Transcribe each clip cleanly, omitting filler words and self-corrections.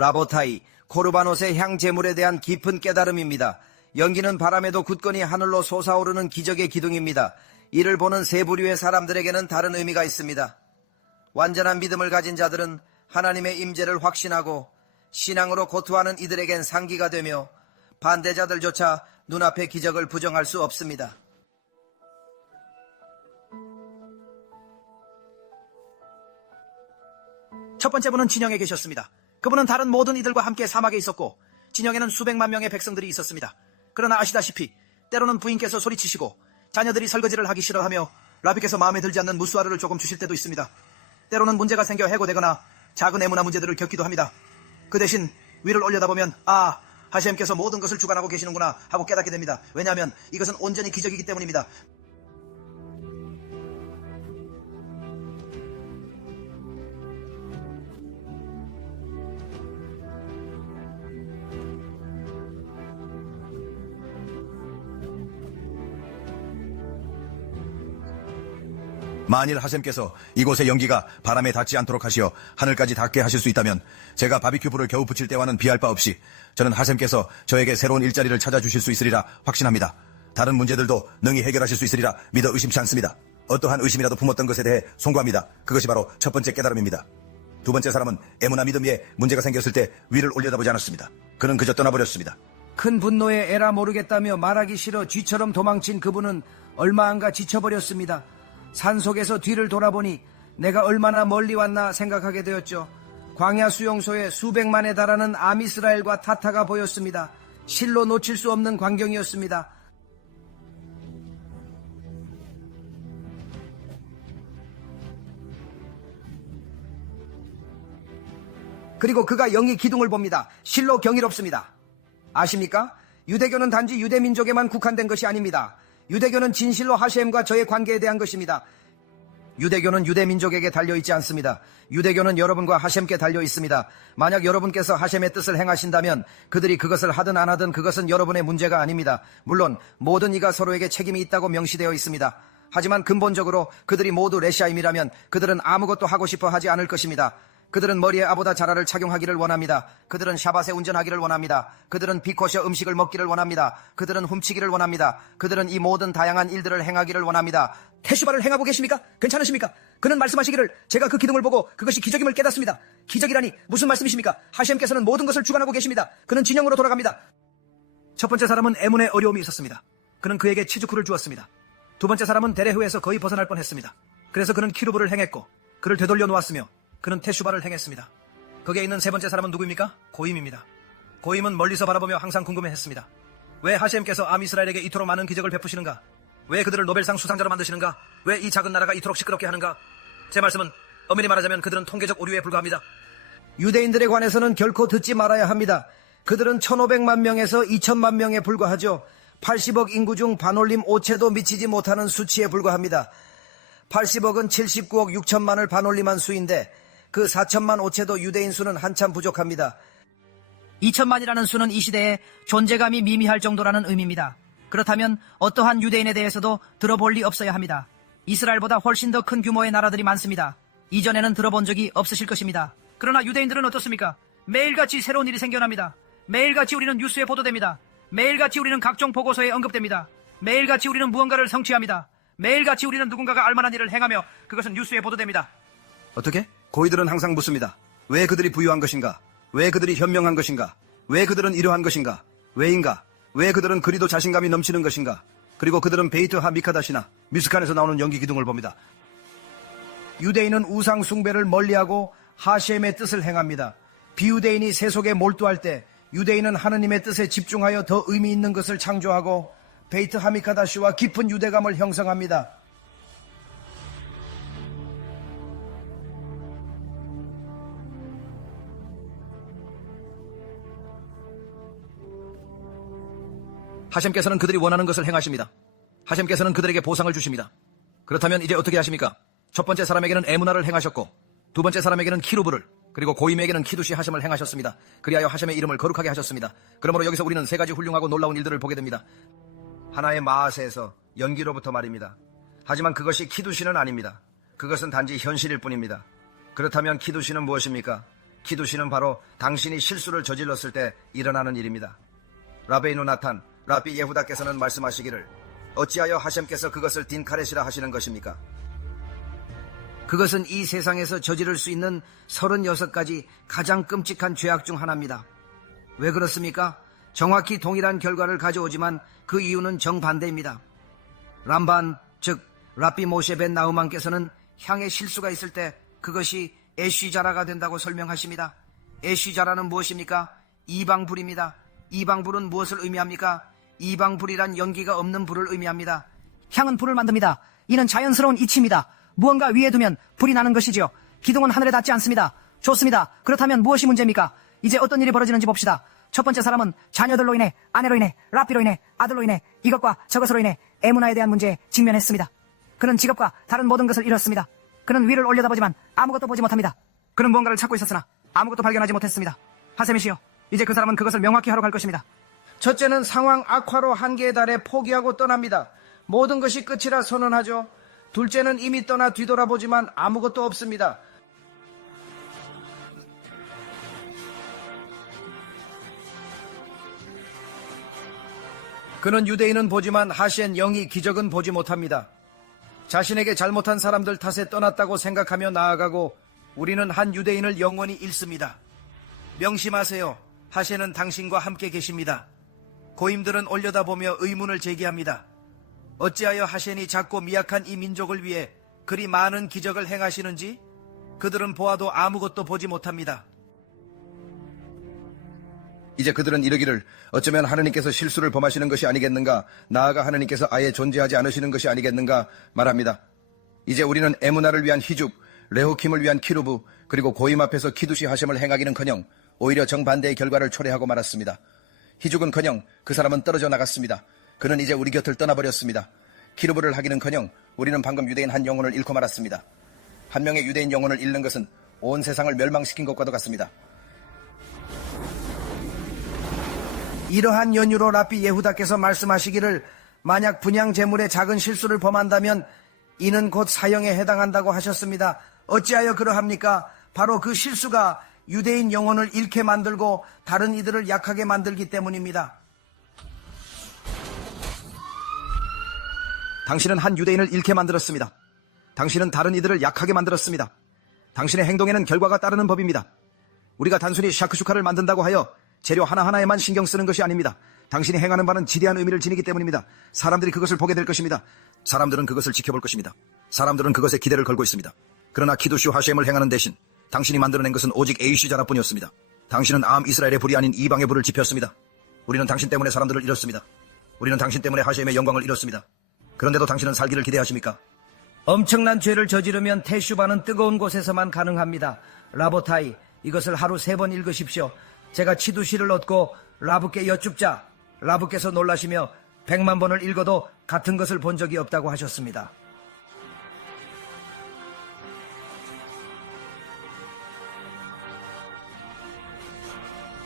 라보타이, 코르바노스의 향 제물에 대한 깊은 깨달음입니다. 연기는 바람에도 굳건히 하늘로 솟아오르는 기적의 기둥입니다. 이를 보는 세 부류의 사람들에게는 다른 의미가 있습니다. 완전한 믿음을 가진 자들은 하나님의 임재를 확신하고 신앙으로 고투하는 이들에겐 상기가 되며 반대자들조차 눈앞의 기적을 부정할 수 없습니다. 첫 번째 분은 진영에 계셨습니다. 그분은 다른 모든 이들과 함께 사막에 있었고 진영에는 수백만 명의 백성들이 있었습니다. 그러나 아시다시피 때로는 부인께서 소리치시고 자녀들이 설거지를 하기 싫어하며 라비께서 마음에 들지 않는 무스와르를 조금 주실 때도 있습니다. 때로는 문제가 생겨 해고되거나 작은 애무나 문제들을 겪기도 합니다. 그 대신 위를 올려다보면 하셈께서 모든 것을 주관하고 계시는구나 하고 깨닫게 됩니다. 왜냐하면 이것은 온전히 기적이기 때문입니다. 만일 하셈께서 이곳의 연기가 바람에 닿지 않도록 하시어 하늘까지 닿게 하실 수 있다면 제가 바비큐 불을 겨우 붙일 때와는 비할 바 없이 저는 하셈께서 저에게 새로운 일자리를 찾아주실 수 있으리라 확신합니다. 다른 문제들도 능히 해결하실 수 있으리라 믿어 의심치 않습니다. 어떠한 의심이라도 품었던 것에 대해 송구합니다. 그것이 바로 첫 번째 깨달음입니다. 두 번째 사람은 애무나 믿음 위에 문제가 생겼을 때 위를 올려다보지 않았습니다. 그는 그저 떠나버렸습니다. 큰 분노에 에라 모르겠다며 말하기 싫어 쥐처럼 도망친 그분은 얼마 안가 지쳐버렸습니다. 산속에서 뒤를 돌아보니 내가 얼마나 멀리 왔나 생각하게 되었죠. 광야 수용소에 수백만에 달하는 암이스라엘과 타타가 보였습니다. 실로 놓칠 수 없는 광경이었습니다. 그리고 그가 영이 기둥을 봅니다. 실로 경이롭습니다. 아십니까? 유대교는 단지 유대민족에만 국한된 것이 아닙니다. 유대교는 진실로 하셈과 저의 관계에 대한 것입니다. 유대교는 유대민족에게 달려있지 않습니다. 유대교는 여러분과 하셈께 달려 있습니다. 만약 여러분께서 하셈의 뜻을 행하신다면 그들이 그것을 하든 안 하든 그것은 여러분의 문제가 아닙니다. 물론 모든 이가 서로에게 책임이 있다고 명시되어 있습니다. 하지만 근본적으로 그들이 모두 레시아임이라면 그들은 아무것도 하고 싶어 하지 않을 것입니다. 그들은 머리에 아보다 자라를 착용하기를 원합니다. 그들은 샤밧에 운전하기를 원합니다. 그들은 비코셔 음식을 먹기를 원합니다. 그들은 훔치기를 원합니다. 그들은 이 모든 다양한 일들을 행하기를 원합니다. 테슈바를 행하고 계십니까? 괜찮으십니까? 그는 말씀하시기를 제가 그 기둥을 보고 그것이 기적임을 깨닫습니다. 기적이라니 무슨 말씀이십니까? 하셈께서는 모든 것을 주관하고 계십니다. 그는 진영으로 돌아갑니다. 첫 번째 사람은 에문의 어려움이 있었습니다. 그는 그에게 치즈쿠를 주었습니다. 두 번째 사람은 데레후에서 거의 벗어날 뻔했습니다. 그래서 그는 키루브를 행했고 그를 되돌려 놓았으며 그는 테슈바를 행했습니다. 거기에 있는 세 번째 사람은 누구입니까? 고임입니다. 고임은 멀리서 바라보며 항상 궁금해했습니다. 왜 하셈께서 암이스라엘에게 이토록 많은 기적을 베푸시는가? 왜 그들을 노벨상 수상자로 만드시는가? 왜 이 작은 나라가 이토록 시끄럽게 하는가? 제 말씀은 엄밀히 말하자면 그들은 통계적 오류에 불과합니다. 유대인들에 관해서는 결코 듣지 말아야 합니다. 그들은 1500만 명에서 2000만 명에 불과하죠. 80억 인구 중 반올림 5채도 미치지 못하는 수치에 불과합니다. 80억은 79억 6천만을 반올림한 수인데 그 4천만 5채도 유대인 수는 한참 부족합니다. 2천만이라는 수는 이 시대에 존재감이 미미할 정도라는 의미입니다. 그렇다면 어떠한 유대인에 대해서도 들어볼 리 없어야 합니다. 이스라엘보다 훨씬 더 큰 규모의 나라들이 많습니다. 이전에는 들어본 적이 없으실 것입니다. 그러나 유대인들은 어떻습니까? 매일같이 새로운 일이 생겨납니다. 매일같이 우리는 뉴스에 보도됩니다. 매일같이 우리는 각종 보고서에 언급됩니다. 매일같이 우리는 무언가를 성취합니다. 매일같이 우리는 누군가가 알만한 일을 행하며 그것은 뉴스에 보도됩니다. 어떻게? 고이들은 항상 묻습니다. 왜 그들이 부유한 것인가? 왜 그들이 현명한 것인가? 왜 그들은 이러한 것인가? 왜인가? 왜 그들은 그리도 자신감이 넘치는 것인가? 그리고 그들은 베이트 하미카다시나 뮤스칸에서 나오는 연기 기둥을 봅니다. 유대인은 우상 숭배를 멀리하고 하셈의 뜻을 행합니다. 비유대인이 세속에 몰두할 때 유대인은 하느님의 뜻에 집중하여 더 의미 있는 것을 창조하고 베이트 하미카다시와 깊은 유대감을 형성합니다. 하셈께서는 그들이 원하는 것을 행하십니다. 하셈께서는 그들에게 보상을 주십니다. 그렇다면 이제 어떻게 하십니까? 첫 번째 사람에게는 에무나를 행하셨고 두 번째 사람에게는 키루브를 그리고 고임에게는 키두시 하셈을 행하셨습니다. 그리하여 하셈의 이름을 거룩하게 하셨습니다. 그러므로 여기서 우리는 세 가지 훌륭하고 놀라운 일들을 보게 됩니다. 하나의 마하세에서 연기로부터 말입니다. 하지만 그것이 키두시는 아닙니다. 그것은 단지 현실일 뿐입니다. 그렇다면 키두시는 무엇입니까? 키두시는 바로 당신이 실수를 저질렀을 때 일어나는 일입니다. 라베이누 나탄, 라비 예후다께서는 말씀하시기를 어찌하여 하셴께서 그것을 딘카렛이라 하시는 것입니까? 그것은 이 세상에서 저지를 수 있는 36가지 가장 끔찍한 죄악 중 하나입니다. 왜 그렇습니까? 정확히 동일한 결과를 가져오지만 그 이유는 정반대입니다. 람반, 즉 라비 모셰 벤 나우만께서는 향에 실수가 있을 때 그것이 에쉬자라가 된다고 설명하십니다. 에쉬자라는 무엇입니까? 이방불입니다. 이방불은 무엇을 의미합니까? 이방불이란 연기가 없는 불을 의미합니다. 향은 불을 만듭니다. 이는 자연스러운 이치입니다. 무언가 위에 두면 불이 나는 것이지요. 기둥은 하늘에 닿지 않습니다. 좋습니다. 그렇다면 무엇이 문제입니까? 이제 어떤 일이 벌어지는지 봅시다. 첫 번째 사람은 자녀들로 인해, 아내로 인해, 라삐로 인해, 아들로 인해, 이것과 저것으로 인해 에무나에 대한 문제에 직면했습니다. 그는 직업과 다른 모든 것을 잃었습니다. 그는 위를 올려다보지만 아무것도 보지 못합니다. 그는 무언가를 찾고 있었으나 아무것도 발견하지 못했습니다. 하세미시여, 이제 그 사람은 그것을 명확히 하러 갈 것입니다. 첫째는 상황 악화로 한계에 달해 포기하고 떠납니다. 모든 것이 끝이라 선언하죠. 둘째는 이미 떠나 뒤돌아보지만 아무것도 없습니다. 그는 유대인은 보지만 하셴 영이 기적은 보지 못합니다. 자신에게 잘못한 사람들 탓에 떠났다고 생각하며 나아가고 우리는 한 유대인을 영원히 잃습니다. 명심하세요. 하셴은 당신과 함께 계십니다. 고임들은 올려다보며 의문을 제기합니다. 어찌하여 하셴이 작고 미약한 이 민족을 위해 그리 많은 기적을 행하시는지 그들은 보아도 아무것도 보지 못합니다. 이제 그들은 이르기를 어쩌면 하느님께서 실수를 범하시는 것이 아니겠는가, 나아가 하느님께서 아예 존재하지 않으시는 것이 아니겠는가 말합니다. 이제 우리는 에무나를 위한 희죽, 레호킴을 위한 키루브, 그리고 고임 앞에서 키두시 하셈을 행하기는커녕 오히려 정반대의 결과를 초래하고 말았습니다. 희죽은커녕 그 사람은 떨어져 나갔습니다. 그는 이제 우리 곁을 떠나버렸습니다. 키루브를 하기는커녕 우리는 방금 유대인 한 영혼을 잃고 말았습니다. 한 명의 유대인 영혼을 잃는 것은 온 세상을 멸망시킨 것과도 같습니다. 이러한 연유로 라비 예후다께서 말씀하시기를 만약 분양 재물에 작은 실수를 범한다면 이는 곧 사형에 해당한다고 하셨습니다. 어찌하여 그러합니까? 바로 그 실수가 유대인 영혼을 잃게 만들고 다른 이들을 약하게 만들기 때문입니다. 당신은 한 유대인을 잃게 만들었습니다. 당신은 다른 이들을 약하게 만들었습니다. 당신의 행동에는 결과가 따르는 법입니다. 우리가 단순히 샤크슈카를 만든다고 하여 재료 하나하나에만 신경 쓰는 것이 아닙니다. 당신이 행하는 바는 지대한 의미를 지니기 때문입니다. 사람들이 그것을 보게 될 것입니다. 사람들은 그것을 지켜볼 것입니다. 사람들은 그것에 기대를 걸고 있습니다. 그러나 키두시 하셴을 행하는 대신 당신이 만들어낸 것은 오직 에이시자라뿐이었습니다. 당신은 암 이스라엘의 불이 아닌 이방의 불을 지폈습니다. 우리는 당신 때문에 사람들을 잃었습니다. 우리는 당신 때문에 하셴의 영광을 잃었습니다. 그런데도 당신은 살기를 기대하십니까? 엄청난 죄를 저지르면 테슈바는 뜨거운 곳에서만 가능합니다. 라보타이, 이것을 하루 3번 읽으십시오. 제가 치두시를 얻고 라브께 여쭙자 라브께서 놀라시며 100만 번을 읽어도 같은 것을 본 적이 없다고 하셨습니다.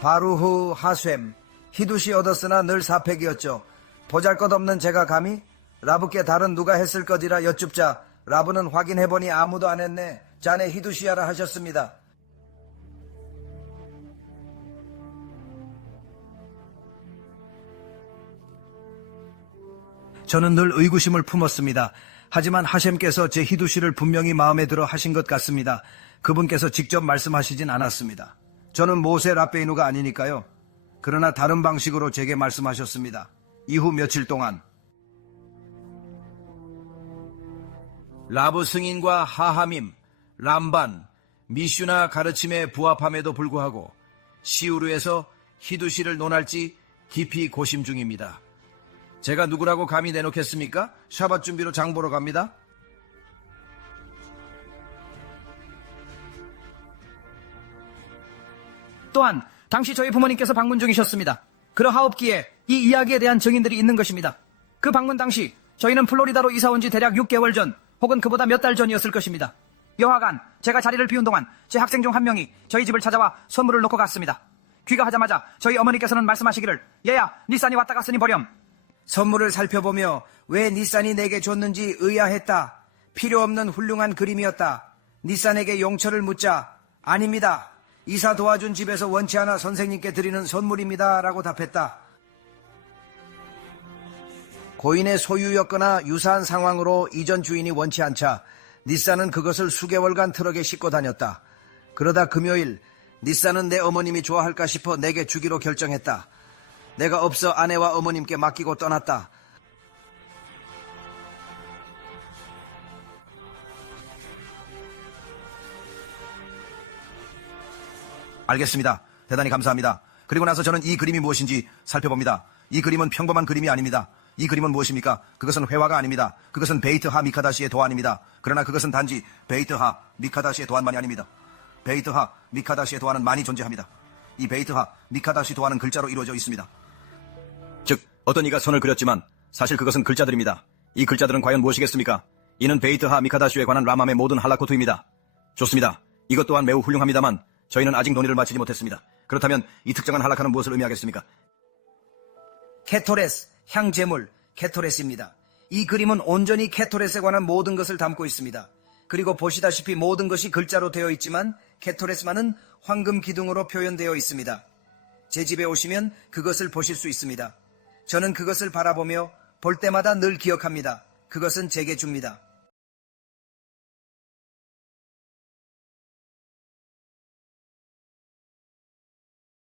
바루후 하셴, 히두시 얻었으나 늘 사팩이었죠. 보잘것없는 제가 감히 라브께 다른 누가 했을 것이라 여쭙자 라브는 확인해보니 아무도 안 했네. 자네 히두시야라 하셨습니다. 저는 늘 의구심을 품었습니다. 하지만 하셴께서 제 히두시를 분명히 마음에 들어 하신 것 같습니다. 그분께서 직접 말씀하시진 않았습니다. 저는 모세 라베이누가 아니니까요. 그러나 다른 방식으로 제게 말씀하셨습니다. 이후 며칠 동안 라브 승인과 하하밈, 람반, 미슈나 가르침에 부합함에도 불구하고 시우르에서 히두시를 논할지 깊이 고심 중입니다. 제가 누구라고 감히 내놓겠습니까? 샤밧 준비로 장 보러 갑니다. 또한 당시 저희 부모님께서 방문 중이셨습니다. 그러하옵기에 이 이야기에 대한 증인들이 있는 것입니다. 그 방문 당시 저희는 플로리다로 이사 온 지 대략 6개월 전 혹은 그보다 몇 달 전이었을 것입니다. 여하간 제가 자리를 비운 동안 제 학생 중 한 명이 저희 집을 찾아와 선물을 놓고 갔습니다. 귀가하자마자 저희 어머니께서는 말씀하시기를 얘야 니산이 왔다 갔으니 버렴. 선물을 살펴보며 왜 니산이 내게 줬는지 의아했다. 필요 없는 훌륭한 그림이었다. 니산에게 용처를 묻자 아닙니다. 이사 도와준 집에서 원치 않아 선생님께 드리는 선물입니다. 라고 답했다. 고인의 소유였거나 유사한 상황으로 이전 주인이 원치 않자 닛산은 그것을 수개월간 트럭에 싣고 다녔다. 그러다 금요일 닛산은 내 어머님이 좋아할까 싶어 내게 주기로 결정했다. 내가 없어 아내와 어머님께 맡기고 떠났다. 알겠습니다. 대단히 감사합니다. 그리고 나서 저는 이 그림이 무엇인지 살펴봅니다. 이 그림은 평범한 그림이 아닙니다. 이 그림은 무엇입니까? 그것은 회화가 아닙니다. 그것은 베이트하 미카다시의 도안입니다. 그러나 그것은 단지 베이트하 미카다시의 도안만이 아닙니다. 베이트하 미카다시의 도안은 많이 존재합니다. 이 베이트하 미카다시 도안은 글자로 이루어져 있습니다. 즉 어떤 이가 선을 그렸지만 사실 그것은 글자들입니다. 이 글자들은 과연 무엇이겠습니까? 이는 베이트하 미카다시에 관한 라맘의 모든 할라코트입니다. 좋습니다. 이것 또한 매우 훌륭합니다만 저희는 아직 논의를 마치지 못했습니다. 그렇다면 이 특정한 할라카는 무엇을 의미하겠습니까? 케토레스, 향제물, 케토레스입니다. 이 그림은 온전히 케토레스에 관한 모든 것을 담고 있습니다. 그리고 보시다시피 모든 것이 글자로 되어 있지만 케토레스만은 황금 기둥으로 표현되어 있습니다. 제 집에 오시면 그것을 보실 수 있습니다. 저는 그것을 바라보며 볼 때마다 늘 기억합니다. 그것은 제게 줍니다.